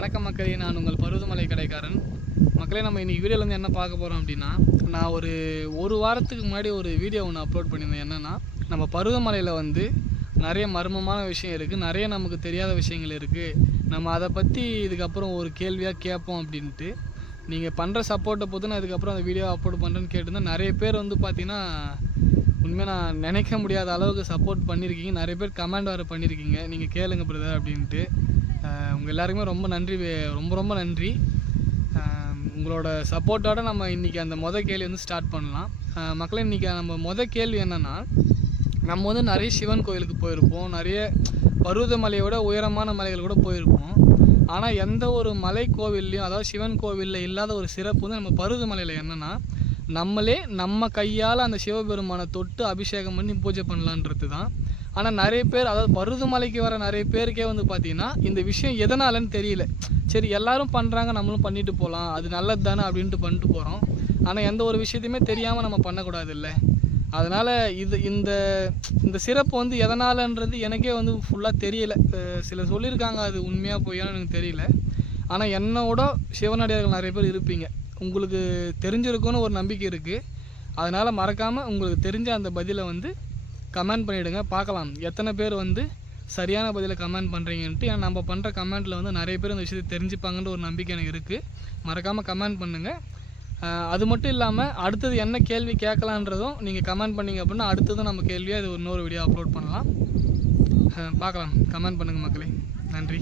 வணக்கம் மக்களே, நான் உங்கள் பருவதமலை கடைக்காரன். மக்களே, நம்ம இன்றைக்கி வீடியோவில் வந்து என்ன பார்க்க போகிறோம் அப்படின்னா, நான் ஒரு வாரத்துக்கு முன்னாடி ஒரு வீடியோ ஒன்று அப்லோட் பண்ணியிருந்தேன். என்னென்னா, நம்ம பருவதமலையில் வந்து நிறைய மர்மமான விஷயம் இருக்குது, நிறைய நமக்கு தெரியாத விஷயங்கள் இருக்குது. நம்ம அதை பற்றி இதுக்கப்புறம் ஒரு கேள்வியாக கேட்போம் அப்படின்ட்டு. நீங்கள் பண்ணுற சப்போர்ட்டை பொறுத்து நான் இதுக்கப்புறம் அந்த வீடியோ அப்லோட் பண்ணுறேன்னு கேட்டிருந்தேன். நிறைய பேர் வந்து பார்த்திங்கன்னா, உண்மையாக நான் நினைக்க முடியாத அளவுக்கு சப்போர்ட் பண்ணியிருக்கீங்க. நிறைய பேர் கமெண்ட் வேறு பண்ணியிருக்கீங்க, நீங்கள் கேளுங்க பிரதர் அப்படின்ட்டு. உங்கள் எல்லாருக்குமே ரொம்ப நன்றி, ரொம்ப நன்றி. உங்களோட சப்போர்ட்டோடு நம்ம இன்றைக்கி அந்த கேள்வி வந்து ஸ்டார்ட் பண்ணலாம். மக்களே, இன்றைக்கி நம்ம கேள்வி என்னென்னா, நம்ம வந்து நிறைய சிவன் கோயிலுக்கு போயிருப்போம், நிறைய பருவதமலையோட உயரமான மலைகள் கூட போயிருப்போம். ஆனால் எந்த ஒரு மலை கோவில்லையும், அதாவது சிவன் கோவிலில் இல்லாத ஒரு சிறப்பு வந்து நம்ம பருவதமலையில் என்னென்னா, நம்மளே நம்ம கையால் அந்த சிவபெருமானை தொட்டு அபிஷேகம் பண்ணி பூஜை பண்ணலான்றது தான். ஆனால் நிறைய பேர், அதாவது பருவதமலைக்கு வர நிறைய பேருக்கே வந்து பார்த்திங்கன்னா இந்த விஷயம் எதனாலன்னு தெரியல. சரி, எல்லோரும் பண்ணுறாங்க, நம்மளும் பண்ணிட்டு போகலாம், அது நல்லது தானே அப்படின்ட்டு பண்ணிட்டு போகிறோம். ஆனால் எந்த ஒரு விஷயத்தையுமே தெரியாமல் நம்ம பண்ணக்கூடாது இல்லை. அதனால் இந்த இந்த சிறப்பு வந்து எதனாலன்றது எனக்கே வந்து ஃபுல்லாக தெரியல. சிலர் சொல்லியிருக்காங்க, அது உண்மையாக போயான்னு எனக்கு தெரியல. ஆனால் என்னோட சிவனடியார்கள் நிறைய பேர் இருப்பீங்க, உங்களுக்கு தெரிஞ்சிருக்குன்னு ஒரு நம்பிக்கை இருக்குது. அதனால் மறக்காமல் உங்களுக்கு தெரிஞ்ச அந்த பதிலை வந்து கமெண்ட் பண்ணிவிடுங்க. பார்க்கலாம் எத்தனை பேர் வந்து சரியான பதிலை கமெண்ட் பண்ணுறீங்கன்ட்டு. ஏன்னா நம்ம பண்ணுற கமெண்ட்டில் வந்து நிறைய பேர் இந்த விஷயத்தை தெரிஞ்சுப்பாங்கன்ற ஒரு நம்பிக்கை எனக்கு இருக்குது. மறக்காமல் கமெண்ட் பண்ணுங்கள். அது மட்டும் இல்லாமல் அடுத்தது என்ன கேள்வி கேட்கலான்றதும் நீங்கள் கமெண்ட் பண்ணிங்க அப்படின்னா அடுத்ததும் நம்ம கேள்வியாக இது இன்னொரு வீடியோ அப்லோட் பண்ணலாம். பார்க்கலாம், கமெண்ட் பண்ணுங்கள் மக்களே. நன்றி.